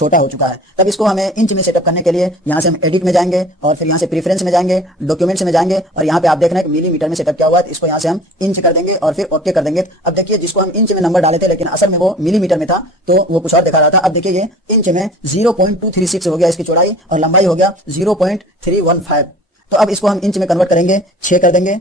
छोटा हो चुका है। तब इसको हमें इंच में सेटअप करने के लिए यहाँ से हम एडिट में जाएंगे और फिर यहाँ से प्रीफरेंस में जाएंगे, डॉक्यूमेंट्स में जाएंगे और यहाँ पे आप देख रहे हैं कि मिलीमीटर में सेटअप किया हुआ है, तो इसको यहाँ से हम इंच कर देंगे और फिर ओके कर देंगे। अब देखिए जिसको हम इंच में नंबर डाले थे लेकिन असल में वो मिलीमीटर में था तो वो कुछ और दिखा रहा था। अब देखिए ये इंच में 0.236 हो गया इसकी चौड़ाई और लंबाई हो गया 0.315। तो अब इसको हम इंच में कन्वर्ट करेंगे, 6 कर देंगे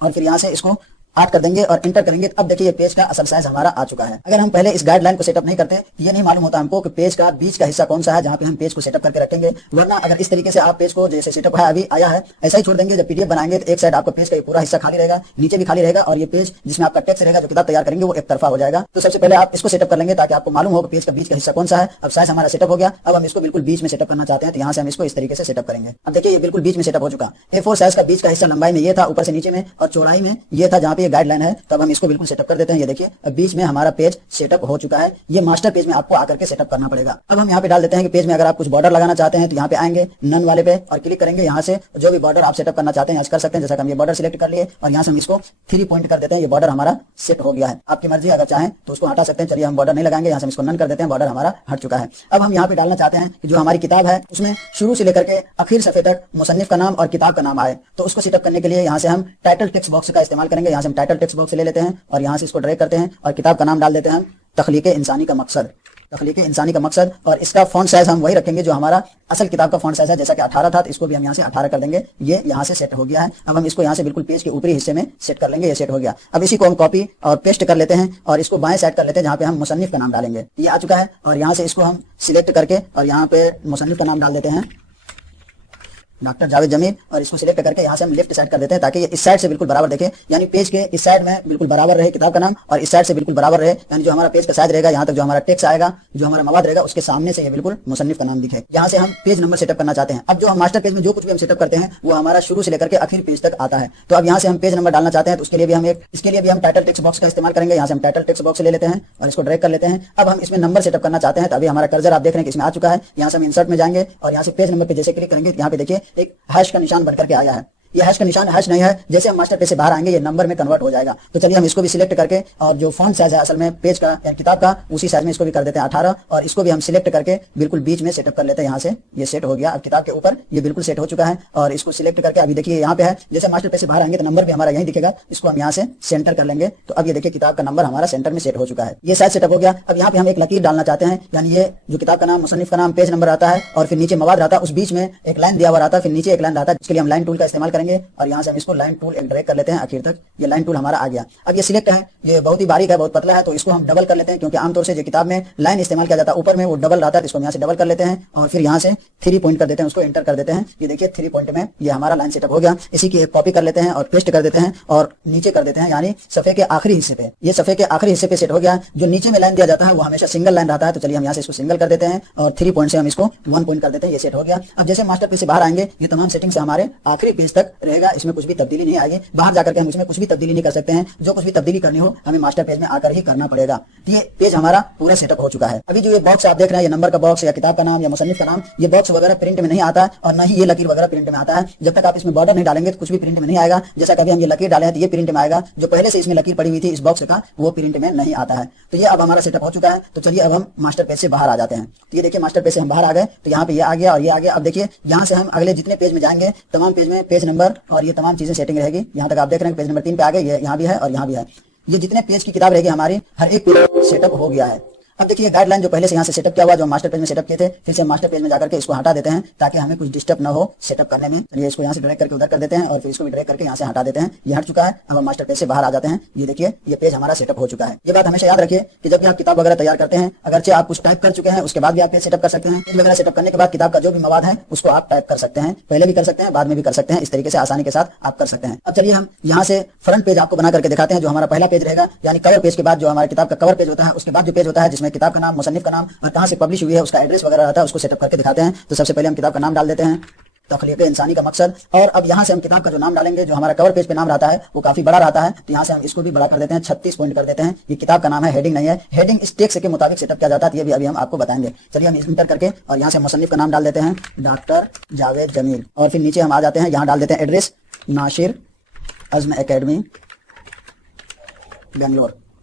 और फिर यहाँ से इसको 8 कर देंगे और इंटर करेंगे। अब देखिए ये पेज का असल साइज हमारा आ चुका है। अगर हम पहले इस गाइडलाइन को सेटअप नहीं करते, ये नहीं मालूम होता हमको कि पेज का बीच का हिस्सा कौन सा है जहाँ पे हम पेज को सेटअप करके रखेंगे। वरना अगर इस तरीके से आप पेज को जैसे सेटअप है अभी आया है ऐसा ही छोड़ देंगे, जब पीडीएफ बनाएंगे तो एक साइड आपका पेज का पूरा हिस्सा खाली रहेगा, नीचे भी खाली रहेगा और ये पेज जिसमें आपका टेक्स्ट रहेगा जो किताब तैयार करेंगे वो एक तरफा हो जाएगा। तो सबसे पहले आप इसको सेटअप कर लेंगे ताकि आपको मालूम हो पेज का बीच का हिस्सा कौन सा है। अब साइज हमारा सेटअप हो गया। अब हम इसको बिल्कुल बीच में सेटअप करना चाहते हैं, तो यहाँ से हम इसको इस तरीके से सेटअप करेंगे। अब देखिए ये बिल्कुल बीच में सेटअप हो चुका। A4 साइज का बीच का हिस्सा लंबाई में ये था, ऊपर से नीचे में और चौड़ाई में ये था जहाँ पे ये गाइडलाइन है। तब हम इसको बिल्कुल सेटअप कर देते हैं। ये देखिए अब बीच में हमारा पेज सेटअप हो चुका है। ये मास्टर पेज में आपको आकर के सेटअप करना पड़ेगा। अब हम यहाँ पे डाल देते हैं कि पेज में अगर आप कुछ बॉर्डर लगाना चाहते हैं तो यहाँ पे आएंगे नन वाले पे और क्लिक करेंगे। यहाँ से जो भी बॉर्डर आप सेटअप करना चाहते हैं कर सकते हैं। जैसा कि हम ये बॉर्डर सिलेक्ट कर लिए और यहाँ से हम इसको 3 पॉइंट कर देते हैं। ये बॉर्डर हमारा सेट हो गया है। आपकी मर्जी, अगर चाहें तो उसको हटा सकते हैं। चलिए हम बॉर्डर नहीं लगाएंगे, यहाँ से इसको नन कर देते हैं। बॉर्डर हमारा हट चुका है। अब हम यहाँ पे डालना चाहते हैं कि जो हमारी किताब है उसमें शुरू से लेकर के आखिर सफे तक मुसन्निफ का नाम और किताब का नाम आए। तो उसको सेटअप करने के लिए यहाँ से हम टाइटल टेक्स्ट बॉक्स का इस्तेमाल करेंगे। यहाँ से हम टाइटल टेक्स्ट बॉक्स ले लेते हैं और यहाँ से इसको ड्रैग करते हैं और किताब का नाम डाल देते हैं हम तख्लीक इंसानी का मकसद। तख्लीक इंसानी का मकसद। और इसका फॉन्ट साइज हम वही रखेंगे जो हमारा असल किताब का फॉन्ट साइज है। जैसा कि 18 था तो इसको भी हम यहाँ से 18 कर देंगे। ये यहाँ से सेट हो गया है। अब हम इसको यहाँ से बिल्कुल पेज के ऊपरी हिस्से में सेट कर लेंगे। ये सेट हो गया। अब इसी को हम कॉपी और पेस्ट कर लेते हैं और इसको बाएं साइड कर लेते हैं जहाँ पे हम मुसन्निफ का नाम डालेंगे। ये आ चुका है और यहाँ से इसको हम सिलेक्ट करके और यहाँ पे मुसन्निफ का नाम डाल देते हैं डॉक्टर जावेद जमील और इसको सिलेक्ट करके यहाँ से हम लेफ्ट साइड कर देते हैं ताकि ये इस साइड से बिल्कुल बराबर देखे, यानी पेज के इस साइड में बिल्कुल बराबर रहे किताब का नाम और इस साइड से बिल्कुल बराबर रहे, यानी जो हमारा पेज का साइज रहेगा यहाँ तक जो हमारा टेक्स्ट आएगा, जो हमारा मवाद रहेगा उसके सामने से ये बिल्कुल मुसन्निफ का नाम दिखे। यहाँ से हम पेज नंबर सेटअप करना चाहते हैं। अब जो हम मास्टर पेज में जो कुछ भी हम सेटअप करते हैं वो हमारा शुरू से लेकर के आखिर पेज तक आता है। तो अब यहाँ से हम पेज नंबर डालना चाहते हैं तो उसके लिए भी हम टाइटल टेक्स्ट बॉक्स का इस्तेमाल करेंगे। यहाँ से हम टाइटल टेक्स्ट बॉक्स ले लेते हैं और इसको ड्रैग कर लेते हैं। अब हम इसमें नंबर सेटअप करना चाहते हैं तो अभी हमारा कर्सर आप देख रहे हैं कि इसमें आ चुका है। यहाँ से हम इंसर्ट में जाएंगे और यहाँ से पेज नंबर पे जैसे क्लिक करेंगे यहाँ पे देखिए एक हैश का निशान बनकर के आया है। ये हैश का निशान हैश नहीं है, जैसे हम मास्टर पेज से बाहर आएंगे ये नंबर में कन्वर्ट हो जाएगा। तो चलिए हम इसको भी सिलेक्ट करके और जो फॉन्ट साइज है असल में पेज का या किताब का उसी साइज में इसको भी कर देते हैं 18 और इसको भी हम सिलेक्ट करके बिल्कुल बीच में सेटअप कर लेते हैं। यहाँ से ये सेट हो गया। अब किताब के ऊपर ये बिल्कुल सेट हो चुका है और इसको सिलेक्ट करके अभी देखिए यहाँ पे है, जैसे मास्टर पेज से बाहर आएंगे तो नंबर भी हमारा यहीं दिखेगा। इसको हम यहाँ से सेंटर कर लेंगे तो अब ये देखिए किताब का नंबर हमारा सेंटर में सेट हो चुका है। ये साइज सेटअप हो गया। अब यहाँ पे हम एक लकीर डालना चाहते हैं, यानी ये जो किताब का नाम, मुसन्निफ का नाम, पेज नंबर आता है और फिर नीचे मवाद रहता है, उस बीच में एक लाइन दिया हुआ रहता है, फिर नीचे एक लाइन रहता है। इसके लिए हम लाइन टूल का इस्तेमाल करेंगे और यहाँ से हम इसको लाइन टूल एक ड्रैग कर लेते हैं आखिर तक। ये लाइन टूल हमारा आ गया। अब ये सिलेक्ट है, ये बहुत ही बारीक है, बहुत पतला है, तो इसको हम डबल कर लेते हैं क्योंकि आमतौर से जो किताब में लाइन इस्तेमाल किया जाता है ऊपर में वो डबल रहता है। तो इसको यहाँ से डबल कर लेते हैं और फिर यहाँ से 3 पॉइंट कर देते हैं, उसको एंटर कर देते हैं। ये देखिए 3 पॉइंट में ये हमारा लाइन सेटअप हो गया। इसी की एक कॉपी कर लेते हैं और पेस्ट कर देते हैं और नीचे कर देते हैं, यानी सफे के आखिरी हिस्से पे। ये सफे के आखिरी हिस्से पे सेट हो गया। जो नीचे में लाइन दिया जाता है वो हमेशा सिंगल लाइन रहता है। तो चलिए हम यहाँ से इसको सिंगल कर देते हैं और 3 पॉइंट से हम इसको 1 पॉइंट कर देते हैं। ये सेट हो गया। अब जैसे मास्टर पेज से बाहर आएंगे ये तमाम सेटिंग से हमारे आखिरी पेज तक रहेगा, इसमें कुछ भी तब्दीली नहीं आएगी। बाहर जाकर के हम इसमें कुछ भी तब्दीली नहीं कर सकते हैं। जो कुछ भी तब्दीली करनी हो हमें मास्टर पेज में आकर ही करना पड़ेगा। तो ये पेज हमारा पूरा सेटअप हो चुका है। अभी जो ये बॉक्स आप देख रहे हैं, ये नंबर का बॉक्स या किताब का नाम या मुसन्निफ का नाम, ये बॉक्स वगैरह प्रिंट में नहीं आता है और न ही ये लकीर वगैरह प्रिंट में आता है। जब तक आप इसमें बॉर्डर नहीं डालेंगे तो कुछ भी प्रिंट में नहीं आएगा। जैसा कभी हम ये लकीर डाले हैं तो ये प्रिंट में आएगा, जो पहले से इसमें लकीर पड़ी हुई थी इस बॉक्स का वो प्रिंट में नहीं आता है। तो ये अब हमारा सेटअप हो चुका है। तो चलिए अब हम मास्टर पेज से बाहर आ जाते हैं। तो ये देखिए मास्टर पेज से हम बाहर आ गए तो यहाँ पे ये आ गया और ये आ गया। अब देखिए यहाँ से हम अगले जितने पेज में जाएंगे तमाम पेज में पेज नंबर और ये तमाम चीजें सेटिंग रहेगी। यहाँ तक आप देख रहे हैं पेज नंबर 3 पे आ गए, ये यहाँ भी है और यहाँ भी है। ये जितने पेज की किताब रहेगी हमारी हर एक पेज सेटअप हो गया है। अब देखिए गाइडलाइन जो पहले से यहाँ से सेटअप किया हुआ, जो मास्टर पेज में सेटअप किए थे, फिर से मास्टर पेज में जाकर के इसको हटा देते हैं ताकि हमें कुछ डिस्टर्ब ना हो सेटअप करने में। चलिए इसको यहाँ से ड्रैग करके उधर कर देते हैं और फिर इसको भी ड्रैग करके यहाँ से हटा देते हैं। ये हट चुका है। अब हम मास्टर पेज से बाहर आ जाते हैं। ये देखिए ये पेज हमारा सेटअप हो चुका है। ये बात हमेशा याद रखिए कि जब भी आप किताब वगैरह तैयार करते हैं, अगरचे आप कुछ टाइप कर चुके हैं उसके बाद भी आप पेज सेटअप कर सकते हैं। पेज वगैरह सेटअप करने के बाद किताब का जो भी मवाद है उसको आप टाइप कर सकते हैं, पहले भी कर सकते हैं बाद में भी कर सकते हैं। इस तरीके से आसानी के साथ आप कर सकते हैं। अब चलिए हम यहाँ से फ्रंट पेज आपको बना करके दिखाते हैं। जो हमारा पहला पेज रहेगा, यानी कवर पेज के बाद जो हमारी किताब का कवर पेज होता है, उसके बाद जो पेज होता है जिसमें किताब का नाम, मुसन्निफ का नाम और कहां से पब्लिश हुई है उसका एड्रेस वगैरह रहता है, उसको सेटअप करके दिखाते हैं। तो सबसे पहले हम किताब का नाम डाल देते हैं, तख्लीक इंसानी का मकसद। और अब यहाँ से हम किताब का जो नाम डालेंगे, जो हमारा कवर पेज पे नाम रहता है वो काफी बड़ा रहता है, तो यहाँ से हम इसको भी बड़ा कर देते हैं, 36 पॉइंट कर देते हैं। ये किताब का नाम है, हेडिंग नहीं है। हेडिंग इस टेक्स्ट के मुताबिक सेटअप किया जाता है, ये भी अभी हम आपको बताएंगे। चलिए हम इंटर करके और यहाँ से मुसन्निफ का नाम डाल देते हैं डॉक्टर जावेद जमील और फिर नीचे हम आ जाते हैं, यहाँ डाल देते हैं एड्रेस नासिर अज़्म एकेडमी बेंगलोर।